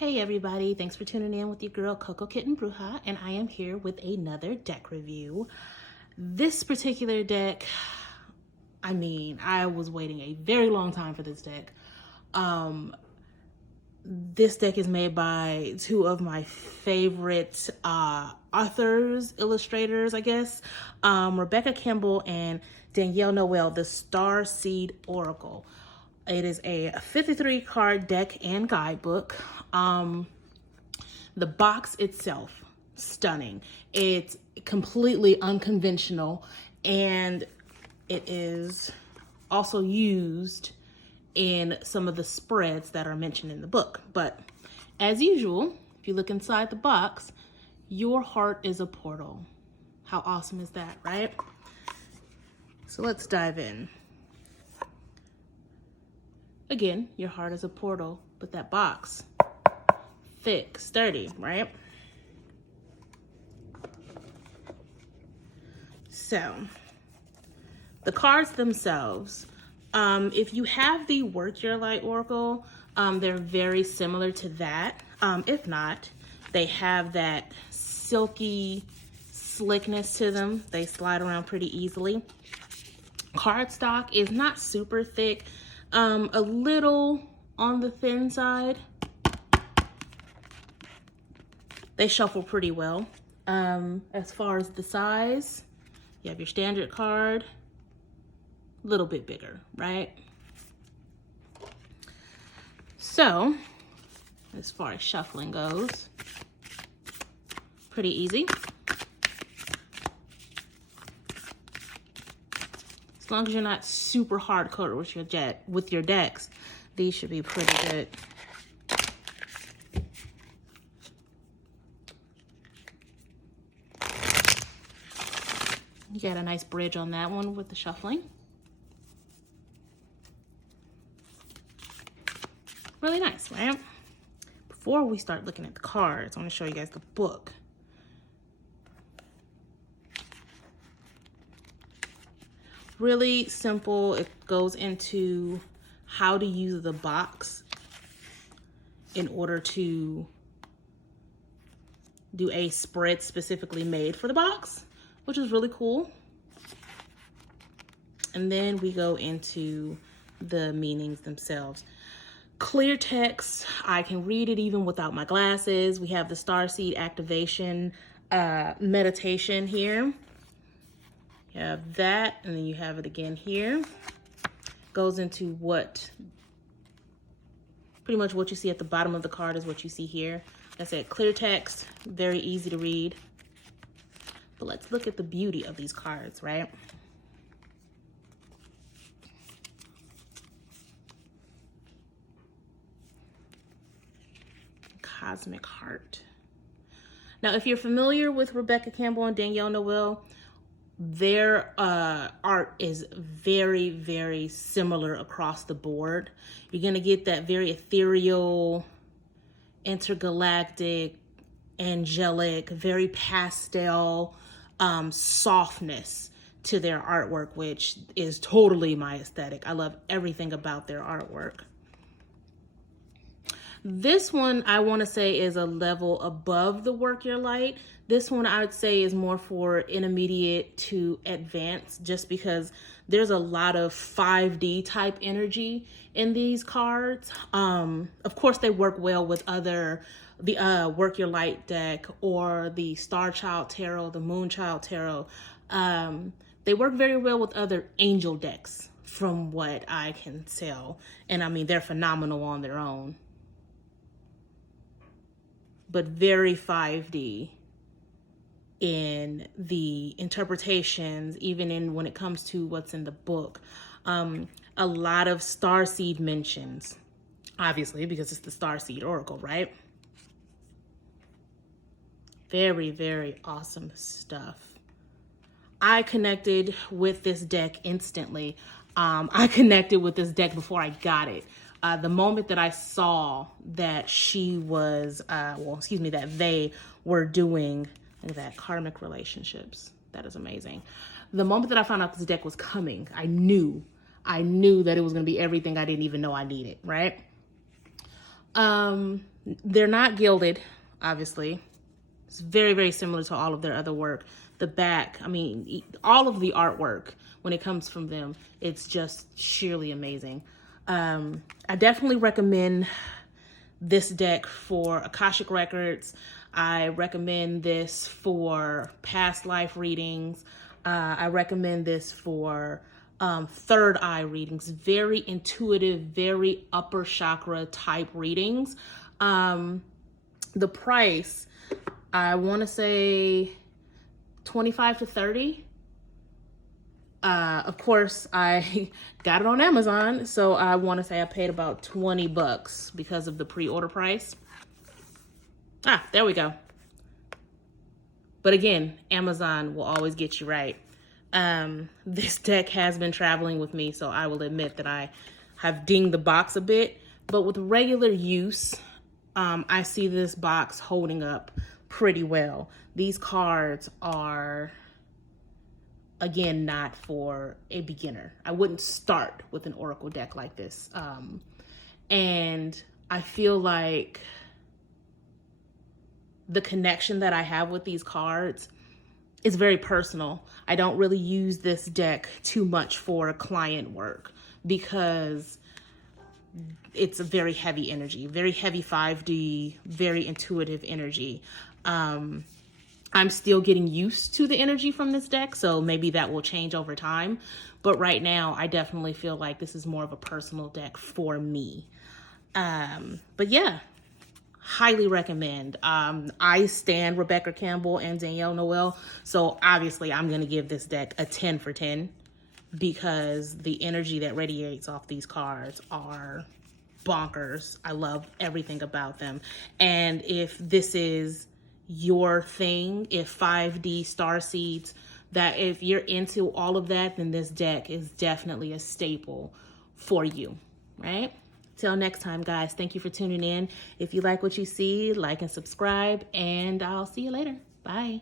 Hey everybody, thanks for tuning in with your girl Coco Kitten Bruja, and I am here with another deck review. This particular deck, I was waiting a very long time for this deck. This deck is made by two of my favorite authors, illustrators, I guess. Rebecca Campbell and Danielle Noel, the Starseed Oracle. It is a 53 card deck and guidebook. The box itself, stunning. It's completely unconventional, and it is also used in some of the spreads that are mentioned in the book. But as usual, if you look inside the box, your heart is a portal. How awesome is that, right? So let's dive in. Again, your heart is a portal, but that box, thick, sturdy, right? So, the cards themselves, if you have the Work Your Light Oracle, they're very similar to that. If not, they have that silky slickness to them. They slide around pretty easily. Cardstock is not super thick, a little on the thin side. They shuffle pretty well. As far as the size, you have your standard card, a little bit bigger, right? So, as far as shuffling goes, pretty easy. As long as you're not super hardcore with your decks, these should be pretty good. You got a nice bridge on that one with the shuffling. Really nice, right? Before we start looking at the cards, I want to show you guys the book. Really simple. It goes into how to use the box in order to do a spread specifically made for the box, which is really cool. And then we go into the meanings themselves. Clear text, I can read it even without my glasses. We have the Starseed activation meditation here. You have that, and then you have it again here. Goes into pretty much what you see at the bottom of the card is what you see here. Like I said, clear text, very easy to read. But let's look at the beauty of these cards, right? Cosmic Heart. Now, if you're familiar with Rebecca Campbell and Danielle Noel, their art is very, very similar across the board. You're going to get that very ethereal, intergalactic, angelic, very pastel softness to their artwork, which is totally my aesthetic. I love everything about their artwork. This one, I want to say, is a level above the Work Your Light. This one, I would say, is more for intermediate to advanced, just because there's a lot of 5D type energy in these cards. Of course, they work well with the Work Your Light deck or the Star Child Tarot, the Moon Child Tarot. They work very well with other angel decks, from what I can tell. And I mean, they're phenomenal on their own. But very 5D in the interpretations, even in when it comes to what's in the book. A lot of Starseed mentions, obviously, because it's the Starseed Oracle, right? Very, very awesome stuff. I connected with this deck instantly. I connected with this deck before I got it. The moment that I saw that that they were doing that karmic relationships, that is amazing. The moment that I found out this deck was coming, I knew that it was going to be everything I didn't even know I needed, right? They're not gilded, obviously. It's very, very similar to all of their other work. The back, I mean, all of the artwork, when it comes from them, it's just sheerly amazing. I definitely recommend this deck for Akashic Records. I recommend this for past life readings. I recommend this for third eye readings, very intuitive, very upper chakra type readings. The price, I want to say 25 to 30. Of course, I got it on Amazon, so I want to say I paid about $20 because of the pre-order price. Ah, there we go. But again, Amazon will always get you right. This deck has been traveling with me, so I will admit that I have dinged the box a bit. But with regular use, I see this box holding up pretty well. These cards are, again, not for a beginner. I wouldn't start with an Oracle deck like this. And I feel like the connection that I have with these cards is very personal. I don't really use this deck too much for client work because it's a very heavy energy, very heavy 5D, very intuitive energy. I'm still getting used to the energy from this deck, so maybe that will change over time. But right now, I definitely feel like this is more of a personal deck for me. But yeah, highly recommend. I stan Rebecca Campbell and Danielle Noel, so obviously I'm going to give this deck a 10 for 10 because the energy that radiates off these cards are bonkers. I love everything about them. And if this is your thing, if 5D Starseeds, that if you're into all of that, then this deck is definitely a staple for you, right? Till next time, guys, thank you for tuning in. If you like what you see, like and subscribe, and I'll see you later. Bye.